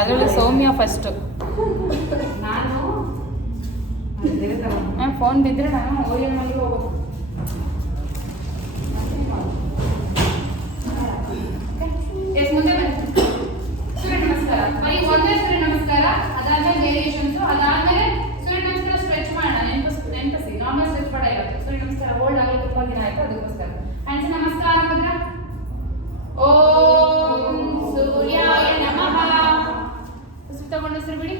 ಅದರಲ್ಲಿ ಸೌಮ್ಯ ಫಸ್ಟು. ನಾನು ಫೋನ್ ಬಿದ್ದರೆ ನಾನು ಓರಿಯಮ್ಮಲ್ಲಿ ಹೋಗೋದು. ಮುಂದೆ ಬನ್ನಿ. ಸೂರ್ಯ ನಮಸ್ಕಾರ. ಬರೀ ಒಂದೇ ಸೂರ್ಯ ನಮಸ್ಕಾರ, ಅದಾದ್ಮೇಲೆ ವೇರಿಯೇಷನ್ಸು, ಅದಾದ್ಮೇಲೆ ಸೂರ್ಯ ನಮಸ್ಕಾರ ಸ್ಟ್ರೆಚ್ ಮಾಡೋಣ. ನೆನಪಿಸಿ, ನಾರ್ಮಲ್ ಸ್ಟ್ರೆಚ್ ಬೇಡ ಇರುತ್ತೆ. ಸೂರ್ಯ ನಮಸ್ಕಾರ ಓಲ್ಡ್ ಆಗಲಿ ತುಂಬ ದಿನ ಆಯ್ತು, ಅದಕ್ಕೋಸ್ಕರ. ಹ್ಯಾಂಡ್ಸ್ ನಮಸ್ಕಾರ ಮಾಡಿದ್ರೆ ಓಂ ಸೂರ್ಯಾಯ ನಮಃ. ತಗೊಂಡು ಹೆಸರು ಬಿಡಿ.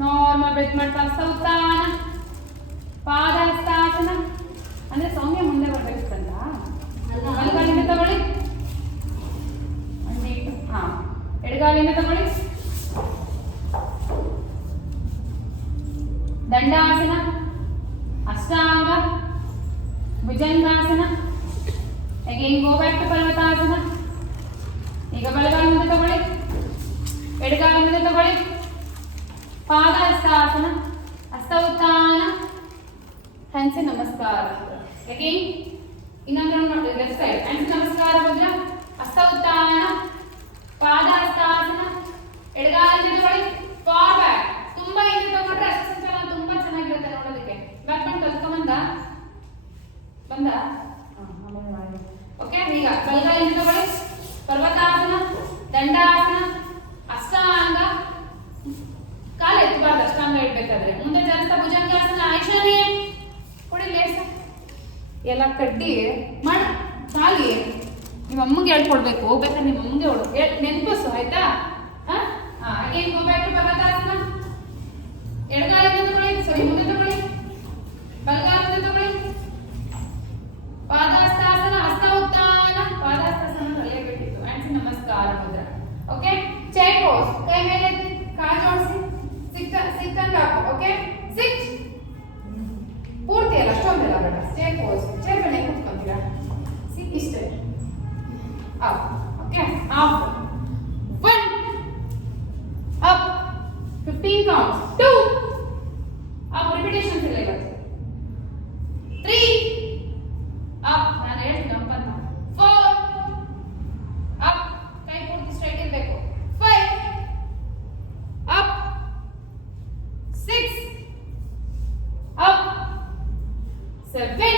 ನಾರ್ಮಲ್ ಬ್ರೆತ್ ಮಾಡ್ತಾ ಸೌತಾನ ಪಾದಹಸ್ತಾಸನ. ಅಂದ್ರೆ ಸೌಮ್ಯ ಮುಂದೆ ಬರ್ಬೇಕಂತ. ಬಲಗಾಲಿಂದ ತಗೊಳ್ಳಿ. ಹಾ, ಎಡಗಾಲಿಂದ ತಗೊಳ್ಳಿ. ದಂಡಾಸನ, ಅಷ್ಟಾಂಗ, ಭುಜಂಗಾಸನ. ಅಗೇನ್ ಗೋ ಬ್ಯಾಕ್ ಟು ಪರ್ವತಾಸನ. ಈಗ ಬಲಗಾಲಿಂದ ತಗೊಳ್ಳಿ, ಎಡಗಾಲಿಂದ ತಗೊಳ್ಳಿ. ಪಾದಹಸ್ತಾಸನ, ಹಸ್ತ ಉತ್ಥಾನ, ಹ್ಯಾಂಡ್ಸ್ ನಮಸ್ಕಾರ. ಅಗೇನ್ ಇನ್ನೊಂದು ನೋಡಿ, ಲೆಫ್ಟ್ ಸೈಡ್ ಹ್ಯಾಂಡ್ಸ್ ನಮಸ್ಕಾರ ಮುದ್ರ, ಹಸ್ತ ಉತ್ಥಾನ, ಪಾದಹಸ್ತಾಸನ, ಎಡಗಾಲಿಂದ ತಗೊಳ್ಳಿ. ಫಾರ್ ಬ್ಯಾಕ್, ತುಂಬಾ ಹಿಂದೆ ತಗೊಂಡ್ರೆ ಹಸ್ತಸಂಚಾಲನ ತುಂಬಾ ಚೆನ್ನಾಗಿರುತ್ತೆ ನೋಡೋದಕ್ಕೆ. ಬ್ಯಾಕ್ ಬಂದು ಕಲ್ತ್ಕೊಂಬಂದ ಬಂದ. ಓಕೆ, ಈಗ ಬಲಗಾಲಿಂದ ತಗೊಳ್ಳಿ. ಪರ್ವತಾಸನ, ದಂಡಾಸನ, ಅಷ್ಟಾಂಗ. ಕಾಲ ಎತ್ತಬಾರ್ದು ಅಷ್ಟಾಂಗ ಇಡ್ಬೇಕಾದ್ರೆ. ಮುಂದೆ ಜಾಸ್ತಿ ಭುಜಂಗಾಸನ. ಐಶ್ವರ್ಯ ಕೊಡಿ ಲೇಸ ಎಲ್ಲ ಕಡ್ಡಿ ಮಾಡಿ ತಾಗಿ ನಿಮ್ಮ ಅಮ್ಮಗೆ ಹೇಳ್ಕೊಡ್ಬೇಕು. ಹೋಗ್ಬೇಕಾದ್ರೆ ನಿಮ್ಮ ಅಮ್ಮಗೆ ಹೊಡು ನೆನಪಿಸು, ಆಯ್ತಾ? Again go back to ಪರ್ವತಾಸನ. ಎಡಗಾಲಿಂದ ತಗೊಳ್ಳಿ, ಸರಿ ಮುಂದೆ ತಗೊಳ್ಳಿ. ಬಲಗಾಲಿಂದ ತಗೊಳ್ಳಿ. ಪಾದಹಸ್ತಾಸನ, ಹಸ್ತ ಉತ್ಥಾನ. ಪಾದಹಸ್ತಾಸನ ಅಲ್ಲೇ ಬಿಟ್ಟಿತ್ತು. ಹ್ಯಾಂಡ್ಸ್ ನಮಸ್ಕಾರ ಮುದ್ರ. Okay, chair pose. ಕೈ ಮೇಲೆ ಎತ್ತಿ, ಕಾಲು ಜೋಡಿಸಿ, ಸಿಟ್ಟಂಗ ಹಾಕು. ಓಕೆ, ಸಿಟ್. ಪೂರ್ತಿ ಅಲ್ಲ, ಅಷ್ಟೊಂದೆಲ್ಲ ಬೇಡ. Chair pose. ಚೇರ್ ಮೇಲೆ ಕೂತ್ಕೊಂತೀರಾ ಇಷ್ಟೇ. Up. Okay, up 1 up 15 counts. 2 up. Repetitions ಇಲ್ಲ ಇವತ್ತು. 3 ಅಪ್. ನಾನು ಹೇಳ್ತೀನಿ ಅಪ್ ಅಂತ. 4 ಅಪ್. ಕೈ ಪೂರ್ತಿ ಸ್ಟ್ರೈಟ್ ಇರಬೇಕು. 5 ಅಪ್. 6 ಅಪ್. 7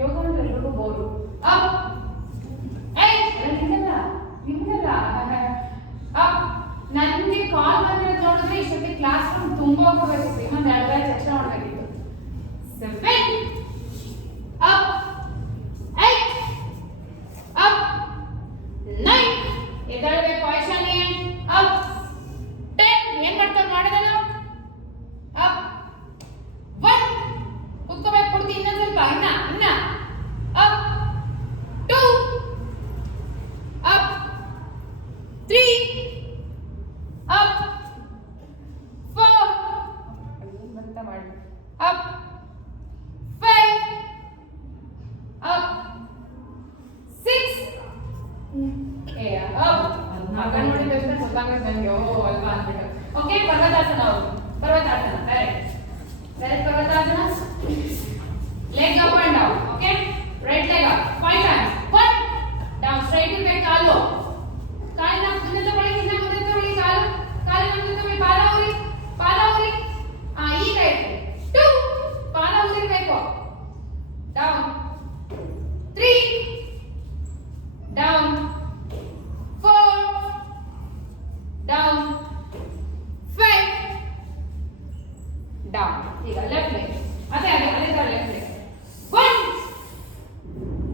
ಯೋಗ ಅಂದ್ರೆ ಎಲ್ಲರಿಗೂ ಬೋರು. ಅಪ್. 8 ನಿಮಗಲ್ಲ ಅಪ್. ನನಗೆ ಕಾಲ್ ಬಂದಿರೋದು ನೋಡಿದ್ರೆ ಇಷ್ಟೊತ್ತಿಗೆ ಕ್ಲಾಸ್ ರೂಮ್ ತುಂಬ ಹೋಗಬೇಕು. ಇನ್ನೊಂದು 2 ಬ್ಯಾಚ್ up, 5, up, 6, up. ಮಗನ್ ನೋಡಿದ ತಕ್ಷಣ ಗೊತ್ತಾಗುತ್ತೆ ನನಗೆ ಓ ಅಲ್ವಾ ಅಂದ್ಬಿಟ್ಟು. ಓಕೆ, ಪರ್ವತಾಸನ ಅವರು. ಪರ್ವತಾಸನ ಡೈರೆಕ್ಟ್ ಪರ್ವತಾಸನ. leg up and down. Okay, right leg up 5 times. 1 down, straight ಇರಬೇಕು ಕಾಲು. ಕಾಲಿನ ಮುಂದೆ ತಗೊಳ್ಳಿ, ಹಿಂದೆ ಮುಂದೆ ತಗೊಳ್ಳಿ, ಕಾಲಿನ ಮುಂದೆ ತಗೊಳ್ಳಿ, ಪಾದ ಉರಿ. ಈಗ ಆಯ್ತು. 2 ಪಾದ ಉರಿಬೇಕು. down, 3 down, 4 down, 5 down. ಈಗ ಲೆಫ್ಟ್ ಲೆಗ್ ಅದೇ ತರ ಲೆಫ್ಟ್ ಲೆಗ್. 1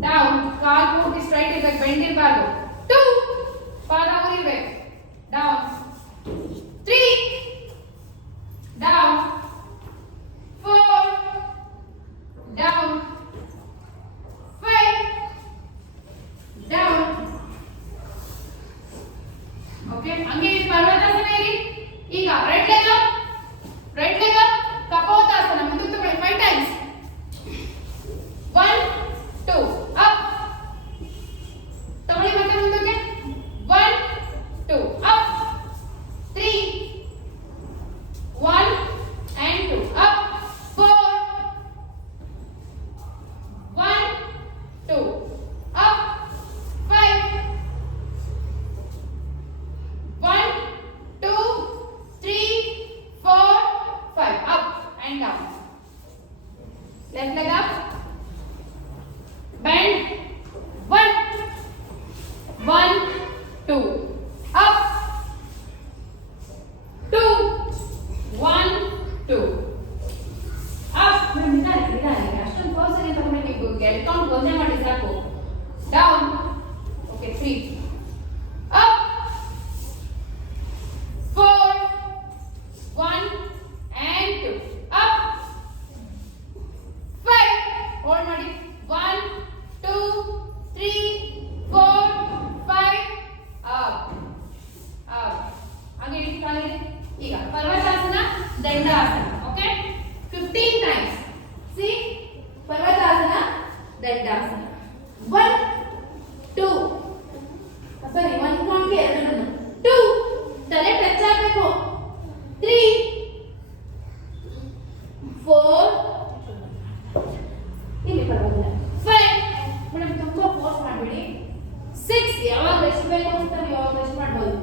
down, ಕಾಲ್ ಪೂರ್ತಿ ಸ್ಟ್ರೈಟ್ ಇರಬೇಕು, ಬೆಂಡ್ ಇರಬಾರ್ದು. 2 ಪಾದ ಉರಿಬೇಕು. down, 3 down, 4 down, 5 down. Okay, ಹಂಗೆ ಪರ್ವತಾಸನ ಇರಿ. ಈಗ ರೈಟ್ ಲೆಗ್ ಅಪ್, ಕಪೋತಾಸನ ಮುಂದಕ್ಕೆ ತಗೊಳ್ಳಿ 5 ಟೈಮ್ಸ್. 1 2 ಅಪ್ ತಗೊಳ್ಳಿ, ಮತ್ತೆ ಮುಂದಕ್ಕೆ 1 2 up, 3 1 and 2 up, 4 1 2 up, 5 1 2 3 4 5 up and down. Left leg up, bend, 1 2 up, 2 1 2 up. ನಿಧಾನ ಅಷ್ಟೊಂದು ಪೌಸ್ ಆಗಿ ತಗೊಂಡು ನೀವು ಗೆಟ್ ಕೌಂಟ್ ಒಂದೇ ಮಾಡಿ ಸಾಕು. down, okay, 3 up, 4 1 and 2 up, 5 hold ಮಾಡಿ, 1 2 3 4 5 up ಹಾಗೆ ಇಡಿ ಕಾಲಿಡಿ. ಈಗ ಪರ್ವತಾಸನ, ದಂಡಾಸನ. Okay, 15 times. ಸಿ ಪರ್ವತಾಸನ, ದಂಡಾಸನ. 1 2 ಸಾರಿ 1 ಕೌಂಟ್ 2 ತಲೆ ಟಚ್ ಆಗಬೇಕು. 3 4 ಇಲ್ಲಿ ಪರವಾಗಿಲ್ಲ. 5 ಮೇಡಮ್ ತುಂಬಾ ಫೋರ್ಸ್ ಮಾಡಬೇಡಿ. 6 ಯಾವಾಗ ರೆಸ್ಟ್ ಬೇಕು ಅಂತ ನೀವು ಯಾವಾಗ ರೆಸ್ಟ್ ಮಾಡಬಹುದು.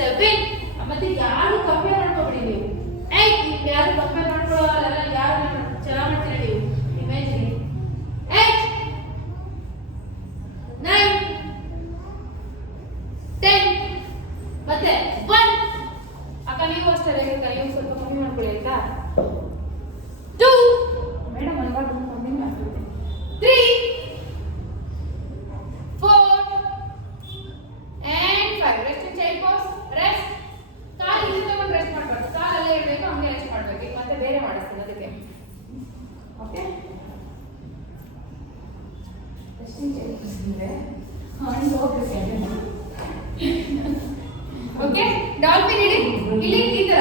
7 ಮತ್ತೆ ಯಾರು ಕಂಪೇರ್ ಮಾಡ್ಕೋಬೇಡಿ ನೀವು. 8 ಯಾರು ಕಂಪೇರ್ ಮಾಡ್ಕೊಳ್ಳೋಲ್ಲ, ಯಾರು ಚೆನ್ನಾಗಿ ಮಾಡ್ತೀರಾ ನೀವು ಇಮೇಜಿನಿ. 8 9 10 ಮತ್ತೆ 1 ಅಕ್ಕ ನೀವು ಅಷ್ಟೇ ನೀವು ಸ್ವಲ್ಪ ಕಮ್ಮಿ ಮಾಡ್ಕೊಳ್ಳಿ ಆಯ್ತಾ. 2 ಮೇಡಮ್ ಅಲ್ವಾ ಕಮ್ಮಿ ಮಾಡ್ಕೊಳ್ಳಿ. 3 4 and 5 rest child pose. Rest ಕಾಲು ಇಲ್ಲಿ ತಗೊಂಡು ರೆಸ್ಟ್ ಮಾಡಬಾರ್ದು, ಕಾಲಲ್ಲೇ ಇರಬೇಕು, ಹಂಗೆ ರೆಸ್ಟ್ ಮಾಡಬೇಕು. ಮತ್ತೆ ಬೇರೆ ಮಾಡಿಸ್ತೀನಿ ಅದಕ್ಕೆ. ಓಕೆ, ರೆಸ್ಟಿಂಗ್ ಚೈಲ್ಡ್ ಪೋಸ್ ಅಂದ್ರೆ ಹ್ಯಾಂಡ್ ಹೋಗ್ಬೇಕು. ಓಕೆ, ಡಾಲ್ಫಿನ್ ಇಡಿ ಇಲ್ಲಿ ಈ ತರ.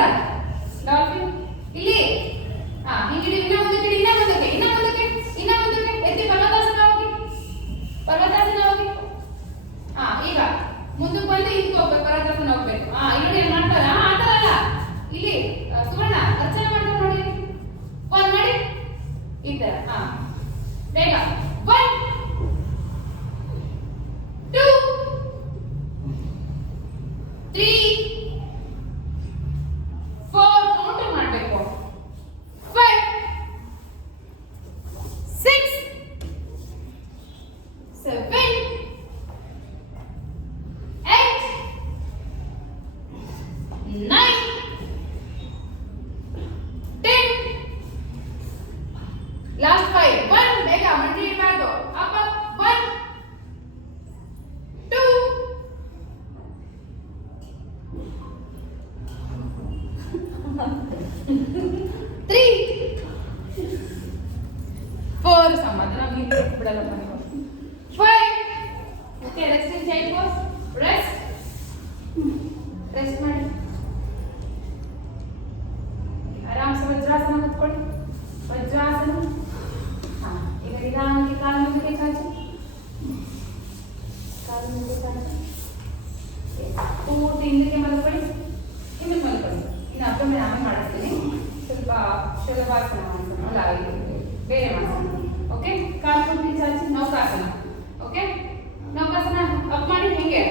ಡಾಲ್ಫಿನ್ ಇಲ್ಲಿ ಹಿಂಗಿಡಿ. ಇನ್ನ ಮುಂದಕ್ಕೆ ಎತ್ತಿ ಪರ್ವತಾಸನ ಹೋಗಿ. ಈಗ ಮುಂದಕ್ಕೆ ಬಂದು ಹಿಂದಕ್ಕೆ ಹೋಗ್ಬೇಕು, ಪರ್ವತಾಸನ ಹೋಗ್ಬೇಕು. ಇಲ್ಲಿ ಏನ್ ಮಾಡ್ತಾರ ಆ ತರ ಅಲ್ಲ. ಇಲ್ಲಿ ಸುವರ್ಣ ಅರ್ಚನೆ ಮಾಡ್ತಾರೆ ನೋಡಿ. 1 ಮಾಡಿ ಈ ತರ. ಬೇಗ 1 2 3 4 ಕೌಂಟ್ ಮಾಡಬೇಕು. 5 6 7 8 9 10 ಲಾಸ್ಟ್ 5 1 ಬೇಗ ಮಂಡಿ ಇರಬಾರ್ದು. ಅಪ್ 1 2 3 4 ಸಮಾಧಾನ ಬಿಡಲ್ಲ. 5 okay, rest in child pose. Rest ಮಾಡಿ ಆರಾಮ್. ವಜ್ರಾಸನ ಕೂತ್ಕೊಳ್ಳಿ. ಯೋಗಾಸನ ಮಾಡಿಸೋಣ, ಅಲ್ಲ ಬೇರೆ ಮಾಡೋಣ. ಓಕೆ, ಕಾಲು ಕುಂಟಿ ಚಾಚಿ ನೌಕಾಸನ. ಓಕೆ, ನೌಕಾಸನ ಅಪ್ ಮಾಡಿ ಹೆಂಗೆ,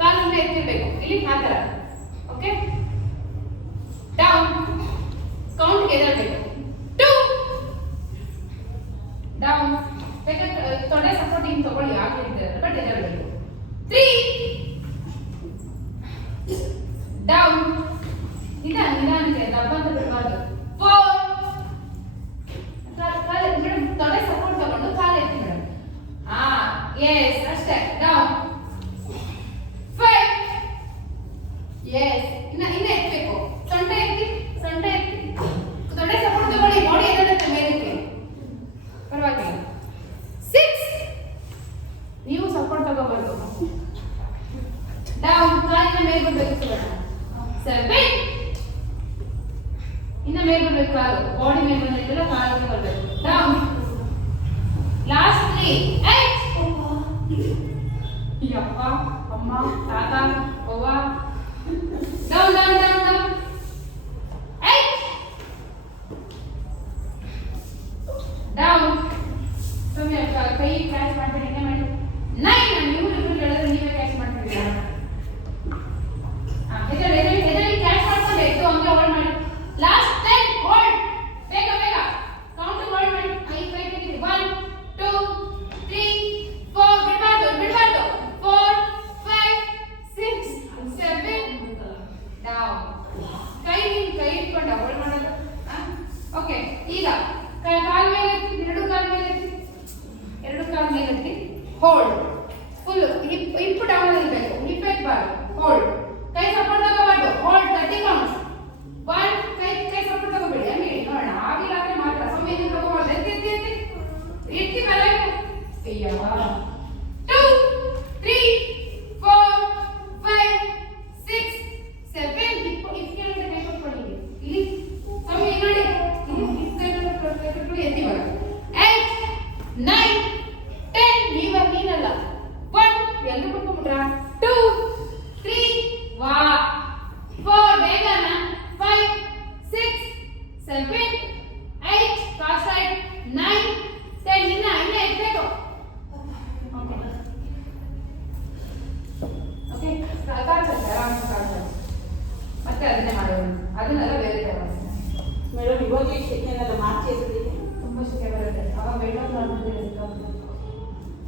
ಕಾಲನ್ನ ಎತ್ತಿರ್ಬೇಕು ಇಲ್ಲಿ ಆ ಥರ. ಓಕೆ, ಡೌನ್, ಕೌಂಟ್ಗೆ ಎದಳ್ಬೇಕು. 2 ಡೌನ್, ಬೇಕಾದ್ರೆ ತೊಡೆ ಸಪೋರ್ಟ್ ಹಿಂಗೆ ತಗೊಳ್ಳಿ, ಯಾಕೆ ಹೇಳ್ತಿದ್ದಾರೆ ಬಟ್ ಎದಳ್ಬೇಕು. 3 ಡೌನ್, ನಿಧಾನಕ್ಕೆ ದಬ್ಬ ಅಂತ ಬಿಡಬಾರ್ದು. 4 ಮೇಡಮ್ ತೊಡೆ ಸಪೋರ್ಟ್ ತಗೊಂಡು ಕಾಲು ಎತ್ತಿ ಮೇಡಮ್. ಎಸ್ ಅಷ್ಟೇ, ಡೌನ್. 5 ಎಸ್, ಇನ್ನ ಎತ್ತಬೇಕು, ಸೊಂಟ ಎತ್ತಿ ತೊಡೆ ಸಪೋರ್ಟ್ ತಗೊಳ್ಳಿ, ಬಾಡಿ ಎದಳುತ್ತೆ ಮೇಲಕ್ಕೆ, ಪರವಾಗಿಲ್ಲ. 6 ನೀವು ಸಪೋರ್ಟ್ ತಗೋಬಾರ್ದು, ಡೌನ್, ಕಾಲಿನ ಮೇಲೆ ಬರಬೇಕು. 7 ಇನ್ನ ಮೇಲೆ ಬರಬೇಕು, ಕಾಲು ಬಾಡಿ ಮೇಲೆ ಬಂದಿದ್ದೆಲ್ಲ ಕಾಲಿಗೆ ಬರಬೇಕು, ಡೌನ್. ಲಾಸ್ಟ್ 3 8 ಯಪ್ಪ ಅಮ್ಮ ತಾತ ಅವ್ವ, down down down down. 8 down, ಸಮಯ ಕೈ ಕ್ಯಾಚ್ ಮಾಡ್ಬೇಡಿ, 9 ನೀವು ಹೇಳಿದ್ರೆ ನೀವೇ ಕ್ಯಾಚ್ ಮಾಡ್ತೀರಾ. ಹೆದರಿ ಕ್ಯಾಚ್ ಮಾಡ್ಕೊಂಡು ಎದ್ದು ಹಂಗೆ ಹೋಲ್ಡ್ ಮಾಡಿ. ಲಾಸ್ಟ್ 10 ಹೋಲ್ಡ್, ಬೇಗ ಕೌಂಟ್ ಹೋಲ್ಡ್ ಮಾಡಿ. ಕೈ ತೆಗೀರಿ. 1 2 3 4 ಬಿಡಬಾರ್ದು. 4 5 6 7 ಡೌನ್. ಕೈ ಇಟ್ಕೊಂಡು ಹೋಲ್ಡ್ ಮಾಡೋದು. ಓಕೆ, ಈಗ ಕಾಲ್ ಮೇಲೆ ಎತ್ತಿ, ಎರಡು ಕಾಲ್ ಮೇಲೆ ಎತ್ತಿ ಹೋಲ್ಡ್. ಫುಲ್ ಹಿಪ್ ಡೌನ್ ಇರಬೇಕು, ಹಿಪ್ ಎತ್ತಬಾರ್ದು, ಹೋಲ್ಡ್. ಕೈ ಸಪೋರ್ಟ್ ತಗೋಬಾರ್ದು, ಹೋಲ್ಡ್ 30 ಕೌಂಟ್ಸ್. 1 ಕೈ ಸಪೋರ್ಟ್ ತಗೋಬೇಡಿ, ಹಂಗೆ ನೋಡೋಣ, ಆಗಿಲ್ಲ ಅಂದ್ರೆ ಮಾತ್ರ ಸಮಯ ತಗೋಬಾರ್ದು. ಎತ್ತಿ ಬರಬೇಕು. 2 3 4 5 6 7 ಹಿಪ್ ಕೆಳಗಡೆ ಕೈ ಕೊಟ್ಕೊಳ್ಳಿ, ಇಲ್ಲಿ ಸಮಯ ನೋಡಿ, ಹಿಪ್ ಕೆಳಗಡೆ ಕೊಟ್ಕೊಳ್ಳಿ, ಎತ್ತಿ ಬರ. 8 9 10 ನೀನಲ್ಲ. 1 ಎಲ್ಲ ಕೊಟ್ಕೊಂಡ್ಬಿಟ್ರಾ. 2 3 4 ಬೇಗನ. 5 6 7 8 ಕಾಲ್ ಸೈಡ್. 9 10 ಇನ್ನ ಎತ್ತಬೇಕು. ಓಕೆ, ಕಾಲ್ ಸೈಡ್ ಮತ್ತೆ ಅದನ್ನೇ ಮಾಡೋಣ, ಅದನ್ನೆಲ್ಲ ಬೇರೆ ತರ ಮಾಡೋಣ. ಮೇಡಮ್ ಇವಾಗ ಶೆಕೆನೆಲ್ಲ ಮಾಡ್ತಿರ್ತೀವಿ, ತುಂಬಾ ಶೆಕೆ ಬರುತ್ತೆ, ಅವಾಗ ವೆಯ್ಟ್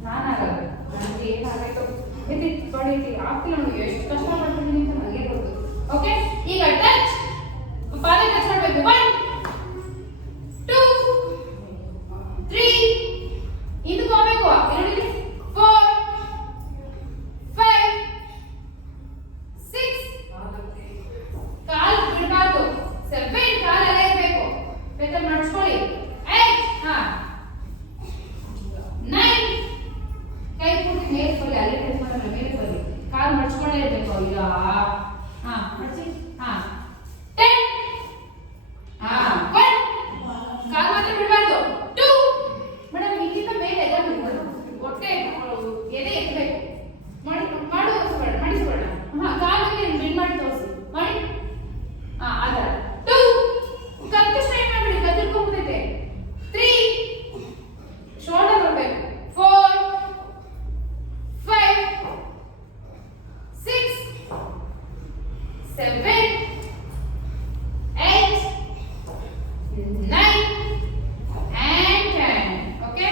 ನಾನಾಗಲ್ಲ, ನನಗೆ ಏನಾಗಬೇಕು ಎತ್ತಿ ಬಾಡಿ ಆಗ್ತಿಲ್ಲ, ನನಗೆ ಎಷ್ಟು ಕಷ್ಟಪಡ್ತೀನಿ ಅಂತ ನನಗೆ ಗೊತ್ತು. ಓಕೆ, ಈಗ ಟಚ್, ಪಾದ ಟಚ್ ಮಾಡಬೇಕು. 1 2 3 ಇದಕ್ಕೆ ಹೋಗ್ಬೇಕು, 4 5 6 ಕಾಲ್ ಬಿಡಬಾರ್ದು. 7 ಕಾಲಲ್ಲೇ ಇರಬೇಕು, ಬೇಕಾದ್ರೆ ನಡ್ಸ್ಕೊಳ್ಳಿ. 8 9 ಕೈ ಪೂರ್ತಿ ಮೇಲೆ ಬರಲಿ, ಅಲ್ಲೇ ಟಚ್ ಮಾಡೋಣ, ಮೇಲೆ ಬರಲಿ, ಕಾಲು ಮಡ್ಚ್ಕೊಂಡೇ ಇರಬೇಕು. ಈಗ ಮಡ್ಚಿ. 10 1 ಕಾಲು ಮಾತ್ರ ಬಿಡಬಾರ್ದು. 2 ಮೇಡಮ್ ಇಲ್ಲಿಂದ ಮೇಲೆ ಹೊಟ್ಟೆ ಎದೆ ಎತ್ತಬೇಕು, ಮಾಡಿಸ್ಕೊಳ್ಳೋಣ. ಕಾಲಿಗೆ ಬೆಂಡ್ ಮಾಡಿ ತೋರಿಸಿ, ಮಾಡಿ. ಅದರ 2 ಕತ್ತು ಸ್ಟ್ರೈಟ್ ಮಾಡಬೇಡಿ, ಕತ್ತಿರ್ಕೊಂಡ್ಬಿಟ್ಟೈತೆ. 3 ಶೋಲ್ಡರ್ ಬರಬೇಕು. 4 5 6 7 8 9 and 10. ಓಕೆ,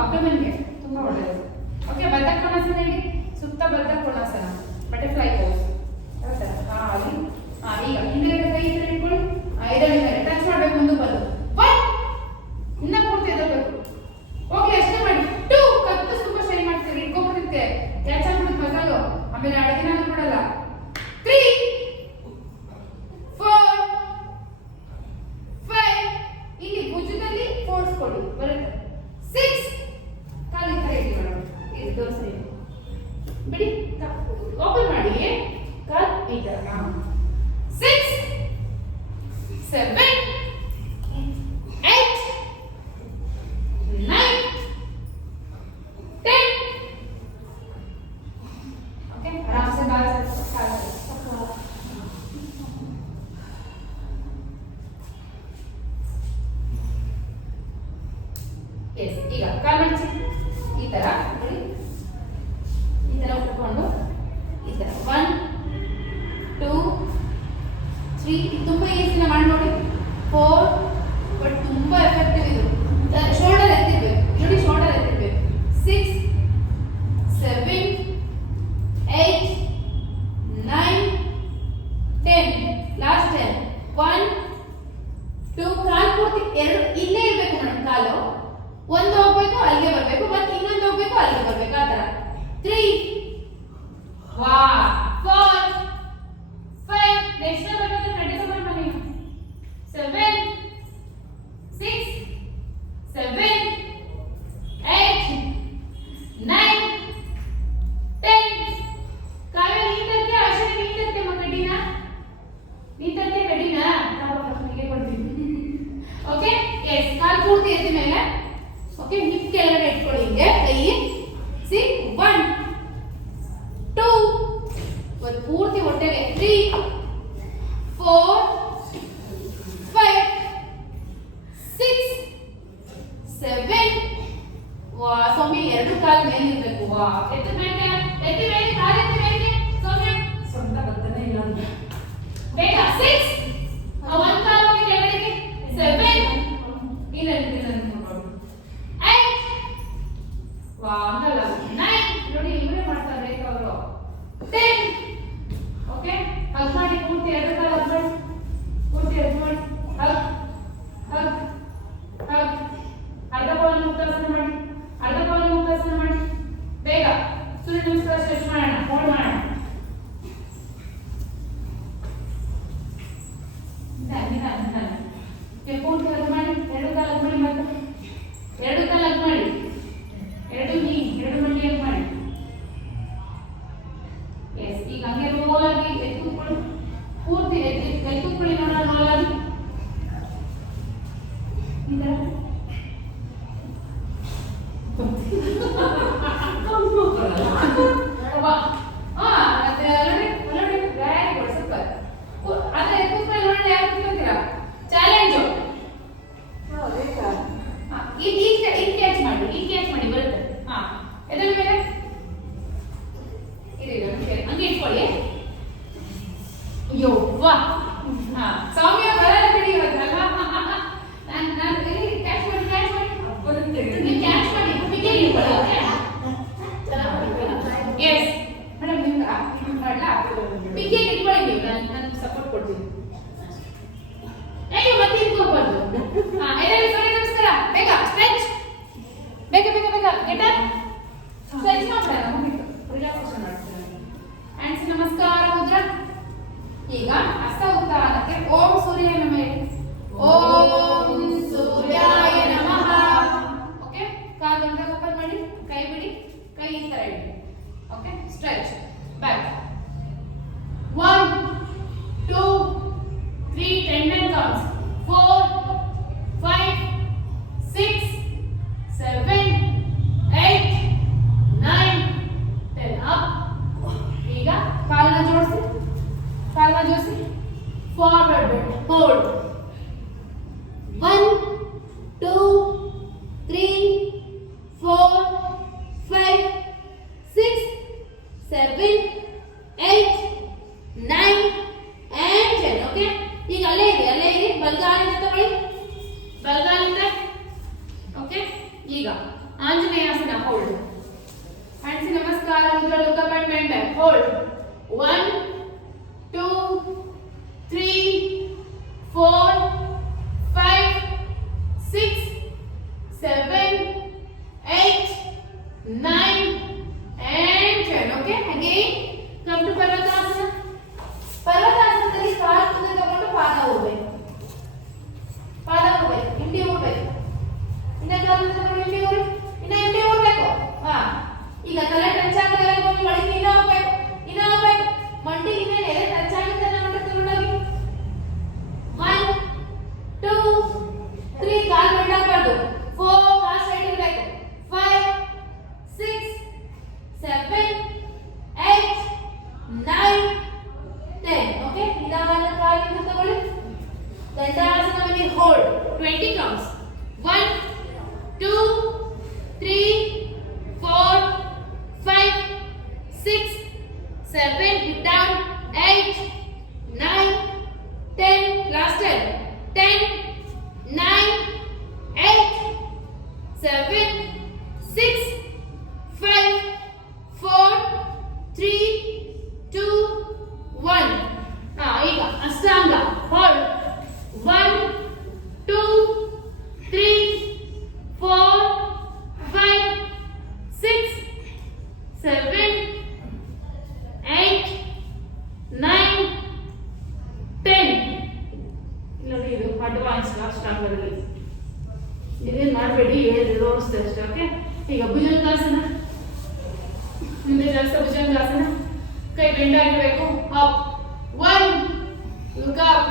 ಅಬ್ಡಮನ್ಗೆ ತುಂಬಾ ಒಳ್ಳೆಯದು. ಓಕೆ, ಬದ್ಧಕ ಕೋನಾಸನ ಹೇಳಿ, ಸುತ್ತ ಬದ್ಧಕ ಕೋನಾಸನ, ಬಟರ್ಫ್ಲೈ ಪೋಸ್. ಅಲ್ಲಿ ಈಗ ಹಿಂದೆ ಕೈ ಇಟ್ಕೊಳ್ಳಿ, ಇದರಲ್ಲಿ ಮೇಲೆ ಟಚ್ ಮಾಡಬೇಕು, ಮುಂದೆ ಬಂದು 1 ಇನ್ನ ಪೂರ್ತಿ ಎದಬೇಕು. ಹೋಗ್ಲಿ, ಅಷ್ಟೇ ಮಾಡಿ. 2 ಕತ್ತು ತುಂಬಾ ಸ್ಟ್ರೈನ್ ಮಾಡ್ತೀರಿ, ಇಟ್ಕೊಂಡ್ಬಿಡುತ್ತೆ, ಕ್ಯಾಚ್ ಆಗ್ಬಿಡುತ್ತೆ ಮಸಾಲು, ಆಮೇಲೆ ಅಡುಗೆನ ಬಿಡಲ್ಲ. 3 4 5 ಇಲ್ಲಿ ಭುಜದಲ್ಲಿ ಫೋರ್ಸ್ ಕೊಡಿ, ಬರುತ್ತೆ. 6 ಕಾಲಿ ಕರೆ ಇಡಿ ಮೇಡಮ್, ಇದು ದೋಸೆ ಬಿಡಿ, ಓಪನ್ ಮಾಡಿ, ಕಾಲ್ ಈ ತರ. 6 7 8 9 10. ओके, आराम से बाल ಎಸ್ ಈಗ ಕಾಲ್ ಮಡಚಿ ಈ ತರ ನೋಡಿ ಈ ತರ ಉಟ್ಕೊಂಡು ಈ ತರ 1 2 3 ಇದು ತುಂಬಾ ಈಸಿನ ಮಾಡಿ ನೋಡಿ 4 ಬಟ್ ತುಂಬಾ ಎಫೆಕ್ಟಿವ್ ಇದು ಶೋಲ್ಡರ್ ಎತ್ತಿರ್ಬೇಕು ನೋಡಿ ಶೋಲ್ಡರ್ ಎತ್ತಿರ್ಬೇಕು 6 7 8 9 10 ಲಾಸ್ಟ್ 10 1 2 ಕಾಲು ಪೂರ್ತಿ ಎರಡು ಇಲ್ಲೇ ಇರಬೇಕು ನೋಡಿ ಕಾಲು ಒಂದು ಹೋಗ್ಬೇಕು ಅಲ್ಲಿಗೆ ಬರಬೇಕು ಮತ್ತೆ ಇನ್ನೊಂದು ಹೋಗ್ಬೇಕು ಅಲ್ಲಿಗೆ ಬರಬೇಕು ಆ ತರ 3 ವಾ 4 5 ನೆಕ್ಸ್ಟ್ ಬರಬೇಕು ರೆಡಿ ಮಾಡಿ ಬನ್ನಿ 7 6 7 8 9 10 ಕಾವ್ಯ ನೀತಕ್ಕೆ ಅಶ್ವಿನಿ ನೀತಕ್ಕೆ ಮಕ್ಕಳಿನ ನೀತಕ್ಕೆ ರೆಡಿನಾ ಹೀಗೆ ಕೊಡ್ತೀನಿ ಓಕೆ ಎಸ್ ಕಾಲು ಪೂರ್ತಿ ಎತ್ತಿ ಮೇಲೆ ಓಕೆ ಹಿಪ್ ಕೆಳಗಡೆ ಇಟ್ಕೊಳ್ಳಿ ಹಿಂಗೆ ಕೈ ಸಿ 1 2 ಒಂದು ಪೂರ್ತಿ ಹೊಟ್ಟೆಗೆ 3 4 5 6 7 ವಾ ಸೌಮ್ಯ ಎರಡು ಕಾಲು ಮೇಲೆ ಇರಬೇಕು ವಾ ಎತ್ತಿ ಮೇಲೆ ಕಾಲು ಎತ್ತಿ ಮೇಲೆ ಸೌಮ್ಯ ಸ್ವಂತ ಬರ್ತನೇ ಇಲ್ಲ ಅಂತ ಬೇಗ 6 ಒಂದು ಕಾಲು ಹೋಗಿ ಕೆಳಗಡೆಗೆ 7 ಇಲ್ಲ 8 ವಾ ಹಂಗಲ್ಲ 9 ನೋಡಿ ಇವರೇ ಮಾಡ್ತಾರೆ ಬೇಕು ಅವರು 10 ಓಕೆ ಹಗ್ ಮಾಡಿ ಪೂರ್ತಿ ಎರಡು ಕಾಲು ಹಗ್ ಮಾಡಿ ಪೂರ್ತಿ ಹಗ್ ಮಾಡಿ ಹಗ್ ಹಗ್ ಹಗ್ ಅರ್ಧ ಪವನ್ ಮುಕ್ತಾಸನ ಮಾಡಿ ಅರ್ಧ ಪವನ್ ಮುಕ್ತಾಸನ ಮಾಡಿ ಬೇಗ ಸೂರ್ಯ ನಮಸ್ಕಾರ ಸ್ಟ್ರೆಚ್ ಮಾಡೋಣ ಹೋಲ್ಡ್ ಮಾಡೋಣ ಪೂರ್ತಿ ಹಗ್ ಮಾಡಿ ಎರಡು ಕಾಲು ಹಗ್ ಮಾಡಿ ಮತ್ತೆ ಎರಡು ಕಾಲು ಹಗ್ ಮಾಡಿ ಎರಡು ಮಂಡಿ ಹಗ್ ಮಾಡಿ ಎಸ್ ಈಗ ಹಂಗೆ ರೋಲ್ ಆಗಿ ಎತ್ಕೊಳ್ಳಿ ಪೂರ್ತಿ ಎತ್ಕೊಳ್ಳಿ ನೋಡೋಣ ರೋಲ್ ಆಗಿ ಈ ತರ ಚಾಲೆಂಜ್ ಕ್ಯಾಚ್ ಮಾಡಿ ಬರುತ್ತೆ ಹಾ ಎದ್ರ ಮೇಲೆ ಹಂಗೆ ಇಟ್ಕೊಳ್ಳಿ ಅಯ್ಯೋ ವಾ ಹಾ ಸೌಮ್ಯ ಬರಲ್ಲ ಬಿಡಿ ಇವತ್ತಲ್ಲ ನಾನು ಕ್ಯಾಚ್ ಮಾಡಿ ನೀವು ಕ್ಯಾಚ್ ಮಾಡಿ ಬಿಗಿ ಇಟ್ಕೊಳ್ಳಿ ಓಕೆ ಎಸ್ ಮೇಡಮ್ ನಿಮ್ಗೆ ಮಾಡಲ್ಲ ಬಿಗಿ ಇಟ್ಕೊಳ್ಳಿ ನೀವು ನಾನು ಸಪೋರ್ಟ್ ಕೊಡ್ತೀನಿ ಹೇಗೆ ಮತ್ತೆ ಇಟ್ಕೋಬಾರ್ದು ಹಾ ಎಲ್ಲರಿಗೂ ಸೂರ್ಯ ನಮಸ್ಕಾರ ಬೇಗ ಸ್ಟ್ರೆಚ್ ಬೇಗ ಗೆಟ್ ಅಪ್ ಸ್ಟ್ರೆಚ್ ಮಾಡೋಣ ಮುಗಿತು ರಿಲ್ಯಾಕ್ಸೇಷನ್ ಮಾಡ್ತೀನಿ ಹ್ಯಾಂಡ್ಸ್ ನಮಸ್ಕಾರ ಮುದ್ರ ಈಗ ಹಸ್ತ ಉತ್ತಾನಕ್ಕೆ ಓಂ ಸೂರ್ಯ ನಮಃ ಓಂ ಸೂರ್ಯಾಯ ನಮಃ ಓಕೆ ಕಾಲನ್ನ ಓಪನ್ ಮಾಡಿ ಕೈ ಬಿಡಿ ಕೈ ಈ ತರ ಇಡಿ okay stretch back 1 2 3 10 and counts 4 5 6 7 8 9 10 up ಈಗ ಕಾಲನ್ನ ಜೋಡಿಸಿ forward bend hold 1 2 3 4 5 6 7 8 9 and 10 okay ಈಗ ಅಲ್ಲೇ ಇರಿ ಬಲಗಾಲಿಂದ ತಗೊಳ್ಳಿ ಬಲಗಾಲಿಂದ ಓಕೆ ಈಗ ಆಂಜನೇಯಾಸನ ಹೋಲ್ಡ್ ಹ್ಯಾಂಡ್ಸ್ ನಮಸ್ಕಾರ ಮುದ್ರ look up and bend back hold 1 2 3 4 5 6 7 8 9 and 10 okay again come to parvatasana ಪರ್ವತಾಸನದಲ್ಲಿ ಕಾಲು ಮುಂದೆ ತಗೊಂಡು ಪಾದ ಹೋಗ್ಬೇಕು ಇಂಡಿ ಹೋಗ್ಬೇಕು ಇನ್ನ ಕಾಲು ತಗೊಂಡು ಇಂಡಿ ಹೋಗ್ಬೇಕು ಹಾ ಈಗ ತಲೆ ಟಚ್ ಆಗಲೇಬೇಕು ನೀವು ಒಳಗೆ ಇನ್ನ ಹೋಗ್ಬೇಕು ಮಂಡಿ ಇನ್ನೇ ನೆಲೆ ಟಚ್ ಆಗುತ್ತೆ ನಮ್ಮ ತಗೊಂಡೋಗಿ 1 2 3 ಕಾಲು ಬಿಡಬಾರ್ದು 4 ಕಾಲು ಸೈಡ್ ಇರಬೇಕು 5 6 7 8 9 10 ಓಕೆ ನಿಧಾನ ಕಾಲಿಂದ ತಗೊಳ್ಳಿ ದಂಡಾಸನದಲ್ಲಿ hold 20 counts 1 2, 3, 4, 5, 6, 7, put down, 8, 9, 10, last 10, 10, 9, 8, 7, 6, 5, 4, 3, 2, 1. ಈಗ ಅಷ್ಟಾಂಗ hold 1, 2, 3, 4, 5, 6, 7, 8, 9, 10. ನೋಡಿ ಇದು ಅಡ್ವಾನ್ಸ್ ಅಷ್ಟಾಂಗದಲ್ಲಿ ಇದೇನು ಮಾಡಬೇಡಿ, ತೋರಿಸ್ತೇವೆ ಅಷ್ಟೇ. ಓಕೆ, ಈಗ ಭುಜಂಗಾಸನ. ಮುಂದೆ ಜಾಸ್ತಿ ಭುಜಂಗಾಸನ. ಕೈ ಬೆಂಡ್ ಆಗಿರಬೇಕು. Up 1, look up,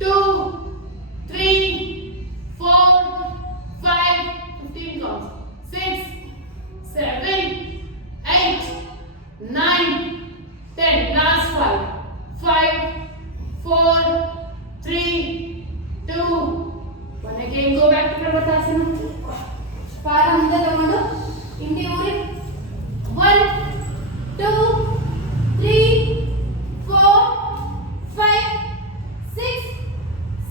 2, 3, 4, 5, 15 counts, 6, 7, 8, 9, 10, last 5, 4, 3, 2, 1. Again go back to Prabhatasana. ಪಾದ ಮುಂದೆ ತಗೊಂಡು ಇಂಡಿ ಊರಿ 1, 2, 3, 4, 5, 6,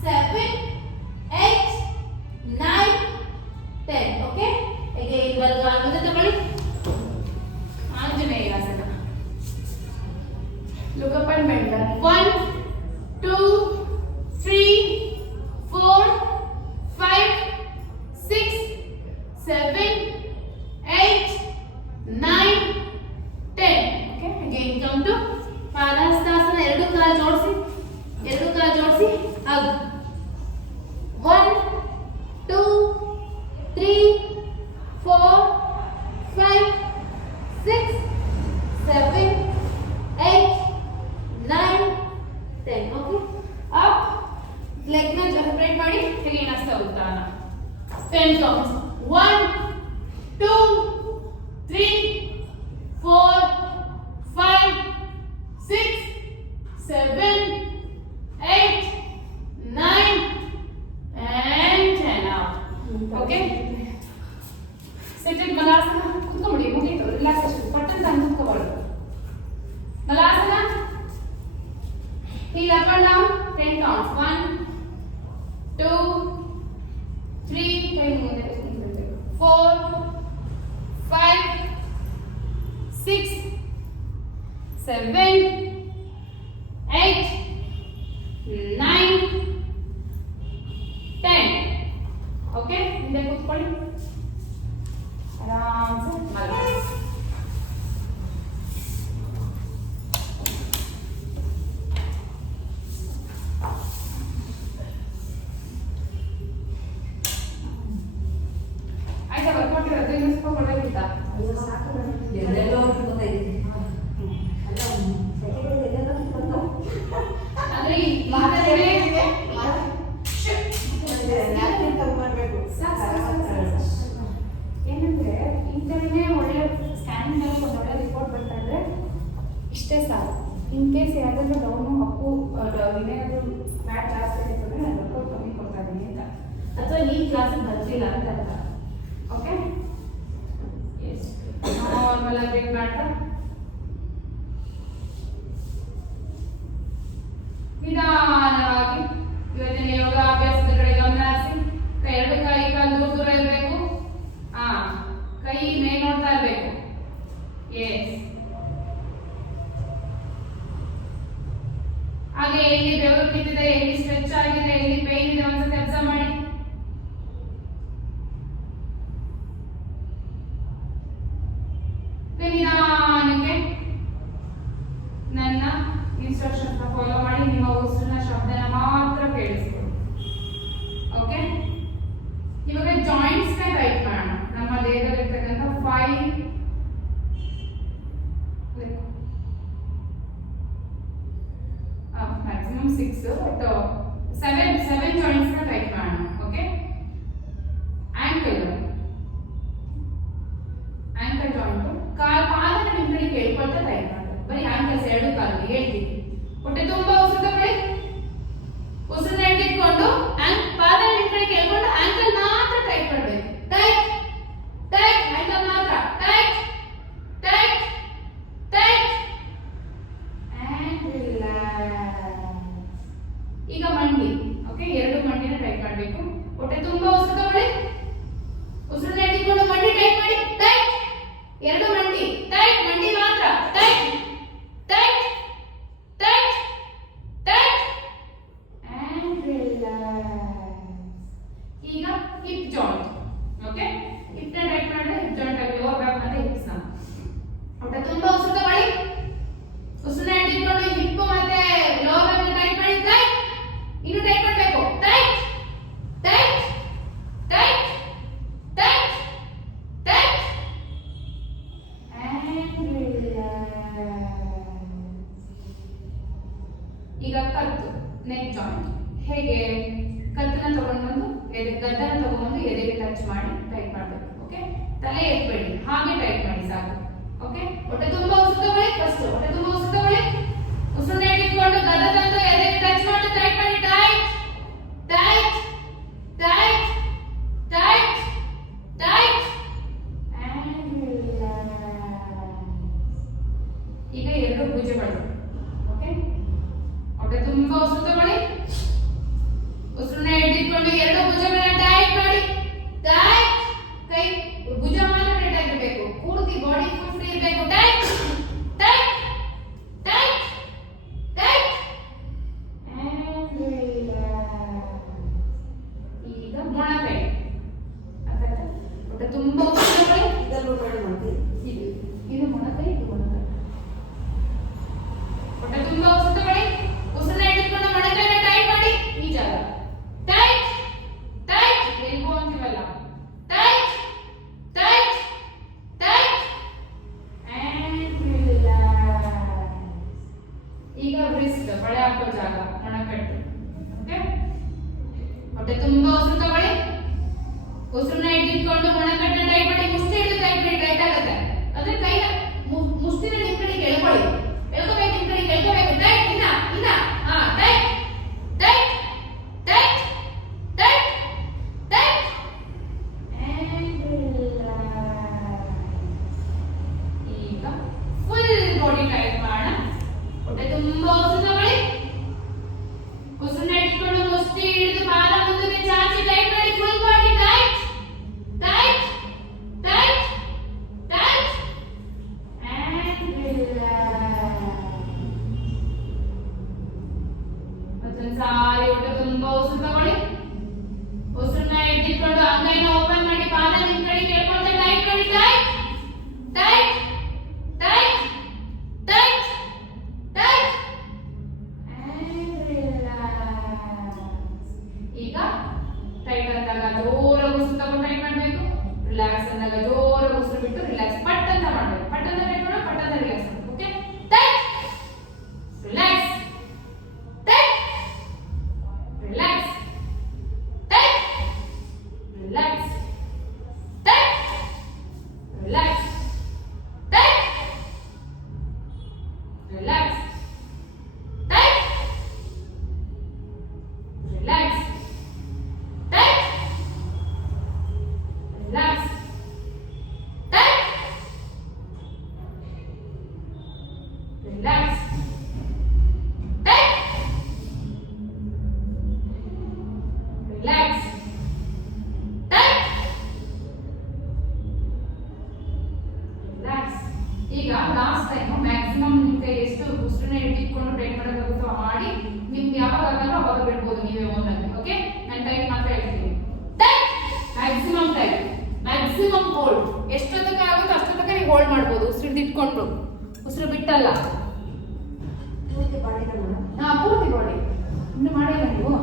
7, 8, 9, 10. Okay, again ಬಲಗಾಲ ಮುಂದೆ ತಗೊಳ್ಳಿ. ಆಂಜನೇಯಾಸನ. Look up and bend down. 1, 2, 3, 4, 5, 6, 7, 8, 9, 10. Okay, again come to ಪಾದಹಸ್ತಾಸನ. ಎರಡು ಕಾಲು ಜೋಡಿಸಿ ಹಗ್ 1, 2, 3, 4, 5, 6, 7, 8, 9, 10. Okay, up leg ನ ಸೆಪರೇಟ್ ಮಾಡಿ. again ಹಸ್ತ ಉತ್ಥಾನ 10 counts. 1, 2, 3, 4, 5, 6, 7, 8, 9, and 10 out. Okay, sit in Malasana. ಕುತ್ಕೊಂಡ್ಬಿಡಿ, ಮುಗೀತು. ರಿಲ್ಯಾಕ್ಸೇಷನ್ ಪಟ್ಟಂತ ಕುತ್ಕೋಬಾರ್ದು. Malasana. Heel up and down 10 counts. 1, 2, 3, 4, 5, 6, 7, 8, 9, 10. Okay, ಹಿಂದೆ ಕೂತ್ಕೊಳ್ಳಿ. ಆರಾಮ್ಸೆ ಮಲಗಿ. ಆಯ್ತಾ, ವರ್ಕೌಟ್ 15 ನಿಮಿಷ ಹೊರಗಿತ್ತ. ಎಲ್ಲೆಲ್ಲೋ ಗೊತ್ತಾಯ್ತು. ಅಂದ್ರೆ ಈ ಮಾತಲ್ಲೇ ಏನಂದ್ರೆ ಇಂಥವೇ ಒಳ್ಳೆ ಸ್ಕ್ಯಾನಿಂಗ್ ಅಲ್ಲಿ ಒಂದು ಒಳ್ಳೆ ರಿಪೋರ್ಟ್ ಬರ್ತಾಯಿದ್ರೆ ಇಷ್ಟೇ ಸಾಕು. ಇನ್ ಕೇಸ್ ಯಾವ್ದಾದ್ರು ಡೌನು ಅಪ್ಪು ಇನ್ನೇನಾದ್ರು ಫ್ಯಾಟ್ ಜಾಸ್ತಿ ಆಯಿತು ಅಂದರೆ ನಾನು ವರ್ಕೌಟ್ ಕಮ್ಮಿ ಕೊಡ್ತಾ ಇದ್ದೀನಿ ಅಂತ, ಅಥವಾ ಈ ಕ್ಲಾಸಿಗೆ ಬರ್ತಿಲ್ಲ ಅಂತ ಅರ್ಥ. ಓಕೆ, ಎಸ್, ನಾರ್ಮಲ್ ಆಗಿ ಮಾಡ್ತಾ ನಿಧಾನವಾಗಿ ಇವತ್ತಿನ ಯೋಗಾಭ್ಯಾಸದ ಕಡೆ ಗಮನ ಹರಿಸಿ. ಎರಡು ಕೈ ಕಾಲು ದೂರ ಇರಬೇಕು. ಕೈ ಮೇಲೆ ನೋಡ್ತಾ ಇರಬೇಕು. ಎಸ್, ಹಾಗೆ ಎಲ್ಲಿ ಬೆವರು ಕಿತ್ತಿದೆ, ಎಲ್ಲಿ ಸ್ಟ್ರೆಚ್ ಆಗಿದೆ, ಎಲ್ಲಿ ಪೈನ್ ಇದೆ ಒಂದ್ಸತಿ ಅಬ್ಸರ್ವ್ ಮಾಡಿ. ನಿಧಾನ ಗದ್ದನ ತಗೊಂಡು ಎದೆಗೆ ಟಚ್ ಮಾಡಿ ಟೈಟ್ ಮಾಡಬೇಕು. ಓಕೆ, ತಲೆ ಎತ್ತಬೇಡಿ, ಹಾಗೆ ಟೈಟ್ ಮಾಡಿ ಸಾಕು. ಓಕೆ, ಹೊಟ್ಟೆ ತುಂಬಾ ಉಸಿರು ತಗೊಳ್ಳಿ. ಫಸ್ಟ್ ಹೊಟ್ಟೆ ತುಂಬಾ ಉಸಿರು ತಗೊಳ್ಳಿ. ಉಸಿರನ್ನ ಇಟ್ಕೊಂಡು ಗದ ತಂದು ಎದೆಗೆ ಟಚ್ ಮಾಡಿ ಟೈಟ್ ಮಾಡಿ. Tight tight tight tight tight and ಈಗ ಎರಡು ಭುಜಗಳು. ಓಕೆ, ಹೊಟ್ಟೆ ತುಂಬಾ ಉಸಿರು ತಗೊಳ್ಳಿ. ಉಸಿರನ್ನ ಹಿಡಿದುಕೊಂಡು ಎರಡು ಭುಜಗಳನ್ನ ಟೈಟ್ ಮಾಡಿ. ಟೈಟ್, ಕೈ ಭುಜ ಮಾತ್ರ ಟೈಟ್ ಆಗಿರಬೇಕು, ಪೂರ್ತಿ ಬಾಡಿ ಫುಲ್ ಫ್ರೀ ಇರಬೇಕು. Tight tight tight tight and ಈಗ ಮೊಣಕೈ. ಅರ್ಥಾಯ್ತಾ? ಹೊಟ್ಟೆ ತುಂಬಾ ಉಸಿರು ತಗೊಳ್ಳಿ. ಇದನ್ನು ಮಾಡಿ ಮಾಡ್ತೀವಿ. ಇದು ಮೊಣಕೈ, ಇದು ಮೊಣಕೈ. ಹೊಟ್ಟೆ ತುಂಬಾ ಉಸಿರು ತಗೊಳ್ಳಿ. ಉಸಿರನ್ನ ಹಿಡಿದುಕೊಂಡು ಮೊಣಕೈನ ಟೈಟ್ ಮಾಡಿ. ಈ ಜಾಗ ಟೈಟ್ ಟೈಟ್, ಎಲ್ಬೋ ಅಂತೀವಲ್ಲ. Tight tight tight and relax. ಈಗ ರಿಸ್ಟ್, ಬಳೆ ಹಾಕೋ ಜಾಗ, ಮೊಣಕಟ್ಟು. ಓಕೆ, ಹೊಟ್ಟೆ ತುಂಬಾ ಉಸಿರು ತಗೊಳ್ಳಿ. ಉಸಿರನ್ನ ಹಿಡಿದುಕೊಂಡು ಮೊಣಕಟ್ಟನ್ನ ಟೈಟ್ ಮಾಡಿ. ಮುಷ್ಟಿ ಹಿಡಿದು ಟೈಟ್ ಮಾಡಿ, ಟೈಟ್ ಆಗುತ್ತೆ. ಅಂದ್ರೆ ಕೈನ ಮುಷ್ಟಿನ ನಿಮ್ ಕಡೆಗೆ ಎಳ್ಕೊಳ್ಳಿ. ಎಳ್ಕೋಬೇಕು, ನಿಮ್ ಕಡೆಗೆ ಎಳ್ಕೋಬೇಕು. ಟೈಟ್, ಇನ್ನ ಇನ್ನ ಹಾ, tight tight tight tight tight and relax. ಈಗ ಫುಲ್ ಬಾಡಿ ಟೈಟ್ ಮಾಡೋಣ. ಹೊಟ್ಟೆ ತುಂಬಾ ಉಸಿರು ತಗೊಳ್ಳಿ. ಉಸಿರನ್ನ ಇಟ್ಕೊಂಡು ಮುಷ್ಟಿ ಹಿಡಿದು ಬಾಲ ಮುಂದಕ್ಕೆ ಚಾಚಿ ಟೈಟ್ ಮಾಡಿ. Full body tight tight tight tight and relax. ಮತ್ತೊಂದು ಸಾರಿ ಹೊಟ್ಟೆ ತುಂಬಾ ಉಸಿರು ತಗೊಳ್ಳಿ. ಉಸಿರನ್ನ ಹಿಡಿದುಕೊಂಡು ಅಂಗೈನ ಓಪನ್ ಮಾಡಿ. ಪಾದ ನಿಮ್ ಕಡೆ ಕೇಳ್ಕೊಳ್ತಾ ಟೈಟ್ ಮಾಡಿ. Tight tight tight tight tight and relax. ಈಗ ಟೈಟ್ ಅಂದಾಗ ಜೋರಾಗಿ ಉಸಿರು ತಗೊಂಡು ಟೈಟ್ ಮಾಡಬೇಕು. ರಿಲ್ಯಾಕ್ಸ್ ಅಂದಾಗ ಜೋರಾಗಿ ಉಸಿರು ಬಿಟ್ಟು ರಿಲ್ಯಾಕ್ಸ್ ಪಟ್ ಅಂತ ಮಾಡಬೇಕು. ಪಟ್ ಅಂತ ಟೈಟ್ ಮಾಡೋ, ಪಟ್ ಅಂತ ರಿಲ್ಯಾಕ್ಸ್ ಮಾಡಬೇಕು. Okay, tight relax tight relax tight relax tight relax tight relax tight relax tight relax tight relax tight relax tight relax. ಈಗ ಲಾಸ್ಟ್ ಟೈಮ್ ಮ್ಯಾಕ್ಸಿಮಮ್ ನಿಮ್ ಕೈ ಎಷ್ಟು ಉಸಿರನ್ನ ಹಿಡಿದುಕೊಂಡು ಟೈಟ್ ಮಾಡೋಕ್ಕಾಗುತ್ತೋ ಮಾಡಿ. ನಿಮ್ಗೆ ಯಾವಾಗ ಆಗಲ್ಲ ಅವಾಗ ಬಿಡ್ಬೋದು ನೀವೇ ಓನ್ ಆಗಿ. ಓಕೆ, ನಾನು ಟೈಟ್ ಮಾತ್ರ ಹೇಳ್ತೀನಿ. Tight, maximum tight, maximum hold. ಎಷ್ಟೊತ್ತಕ್ಕೆ ಆಗುತ್ತೋ ಅಷ್ಟೊತ್ತಕ್ಕೆ ನೀವು ಹೋಲ್ಡ್ ಮಾಡ್ಬೋದು. ಉಸಿರು ಹಿಡಿದುಕೊಂಡು, ಉಸಿರು ಬಿಟ್ಟಲ್ಲ. ಪೂರ್ತಿ ಬಾಡಿನ ಮಾಡ. ಹಾ, ಪೂರ್ತಿ ಬಾಡಿ. ಇನ್ನು ಮಾಡಿಲ್ಲ ನೀವು.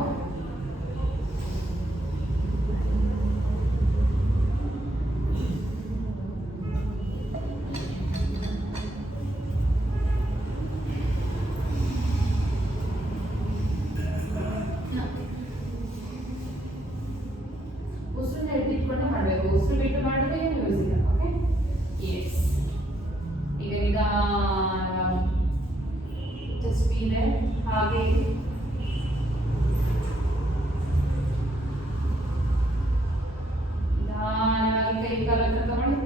ಉಸಿರನ್ನ ಹಿಡಿದುಕೊಂಡು ಮಾಡಬೇಕು. ಉಸಿರು ಬಿಟ್ಟು ಮಾಡಿದ್ರೆ ಏನು ಯೂಸ್ ಇಲ್ಲ. Okay, yes. ಈಗ ನಿಧಾನವಾಗಿ ಜಸ್ಟ್ ಬಿ ದೇರ್. ಹಾಗೆ ನಿಧಾನವಾಗಿ ಕೈ ಕಾಲ ಹತ್ರ ತಗೊಳ್ಳಿ.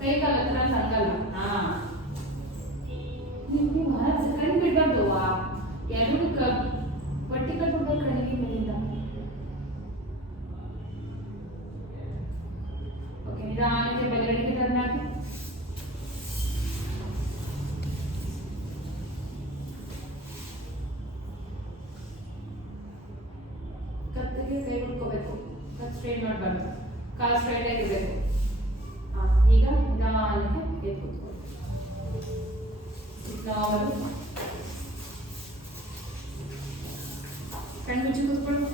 ಕೈ ಕಾಲ ಹತ್ರ ಸಂಗಲ್ಲ. ಹಾ, ನೀವು ಕಣ್ಣು ಬಿಡಬಾರ್ದು. ಎರಡು ಬಟ್ಟೆ ಕಟ್ಕೊಂಡು ಕಣ್ಣಿಗೆ ಮೇಲಿಂದ. ಓಕೆ, ನಿಧಾನಕ್ಕೆ ಬಲಗಡೆಗೆ ಟರ್ನ್ ಹಾಕಿ. ಕತ್ತಿಗೆ ಕೈ ಮುಟ್ಕೋಬೇಕು. ಕತ್ ಸ್ಟ್ರೈಟ್ ಮಾಡಬಾರ್ದು, ಕಾಲು ಸ್ಟ್ರೈಟ್ ಆಗಿರ್ಬೇಕು. ಈಗ ನಿಧಾನಕ್ಕೆ ಎದ್ದು ಕೂತ್ಕೊಳ್ಳಿ. ಕಣ್ಣು ಮುಚ್ಚಿ ಕೂತ್ಕೊಳ್ಳಿ.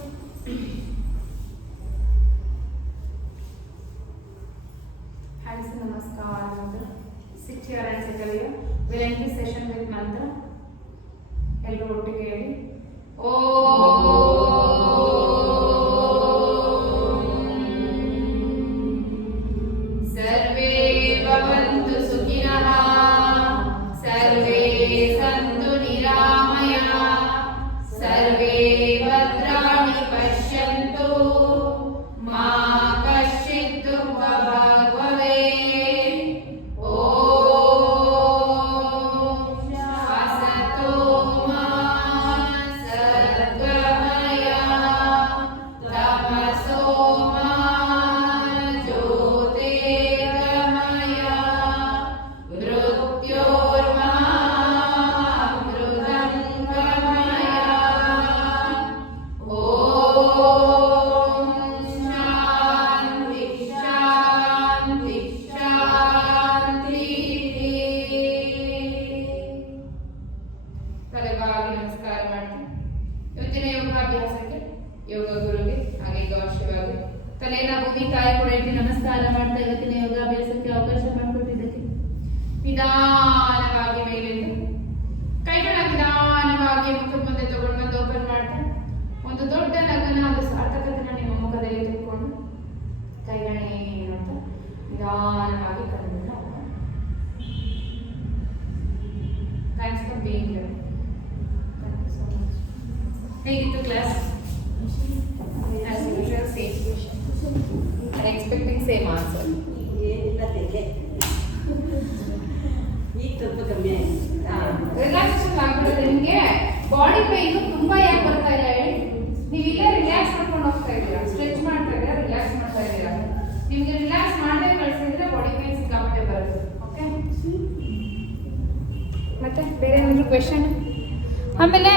Hands namaskar mantra. Sit here and settle here. We'll end this session with mantra. ಎಲ್ಲರೂ ಒಟ್ಟಿಗೆ ಹೇಳಿ. ಸರ್ವೇ ಭವಂತು ಸುಖಿನಃ ಸರ್ವೇ ಸಂತು ನಿರಾಮಯಃ ಸರ್ವೇ ಭದ್ರಾಣಿ ಪಶ್ಯಂತು ಮಾ ಕಶ್ಚಿತ್ ದುಃಖಭಾಗ್ ಭವೇತ್. ಓಂ ಶಾಸತೋ ಮಾ ಸದ್ಗಮಯ ತಮಸೋ ಮಾ ಜ್ಯೋತಿರ್ಗಮಯ ಮೃತ್ಯೋರ್ಮಾ ಮೃದಂಗಮಯ. ಓಂ ಶಾಂತಿ ಶಾಂತಿ ಶಾಂತಿ. ತಲೆಬಾಗಿ ನಮಸ್ಕಾರ ಮಾಡ್ತೀನಿ. ಇವತ್ತಿನ ಯೋಗಾಭ್ಯಾಸಕ್ಕೆ ಯೋಗ ಗುರುಗೆ ಹಾಗೆ ಗೌರವವಾಗಿ ತಲೆನ ಭೂಮಿ ತಾಯಿ ಕೂಡ ಇಟ್ಟು ನಮಸ್ಕಾರ ಮಾಡ್ತಾ ಇವತ್ತಿನ ಯೋಗಾಭ್ಯಾಸಕ್ಕೆ ಅವಕಾಶ ಮಾಡಿಕೊಟ್ಟಿದ್ದಕ್ಕೆ ನಿಧಾನವಾಗಿ ಮೇಲೆದ್ದು ಕೈಗಳ ನಿಧಾನವಾಗಿ ಮುಖದ ಮುಂದೆ ತಗೊಂಡು ಬಂದು ಓಪನ್ ಮಾಡ್ತಾ ಒಂದು ದೊಡ್ಡ ನಗನ ಅದು ಸಾರ್ಥಕತೆನ ನಿಮ್ಮ ಮುಖದಲ್ಲಿ ತೆಗೆದುಕೊಂಡು ಕೈಗಳೇನು ಅಂತ ನಿಧಾನವಾಗಿ ಕಣ್ಣನ್ನ open. Thanks for being here. ಹೇಗಿತ್ತು class? As usual, same question. I'm expecting same answer. ಏನಿಲ್ಲ ತೆಗೆ ಈಗ ಸ್ವಲ್ಪ ಕಮ್ಮಿ ಆಯ್ತು. ರಿಲ್ಯಾಕ್ಸೇಷನ್ ಆಗ್ಬಿಡುತ್ತೆ ನಿಮಗೆ. ಬಾಡಿ ಪೈನ್ ತುಂಬಾ ಯಾಕೆ ಬರ್ತಾ ಇಲ್ಲ ಹೇಳಿ? ನೀವು ಇಲ್ಲೇ ರಿಲ್ಯಾಕ್ಸ್ ಮಾಡ್ಕೊಂಡು ಹೋಗ್ತಾ ಇದ್ದೀರಾ, ಸ್ಟ್ರೆಚ್ ಮಾಡ್ತಾ ಇದ್ದೀರಾ, ರಿಲ್ಯಾಕ್ಸ್ ಮಾಡ್ತಾ ಇದ್ದೀರಾ. ನಿಮ್ಗೆ ರಿಲ್ಯಾಕ್ಸ್ ಮಾಡದೆ ಕಳಿಸಿದ್ರೆ ಬಾಡಿ ಪೈನ್ ಸಿಕ್ಕಾಪಟ್ಟೆ ಬರುತ್ತೆ. ಓಕೆ, ಮತ್ತೆ ಬೇರೆ ಏನಾದ್ರು ಕ್ವೆಶನ್? ಆಮೇಲೆ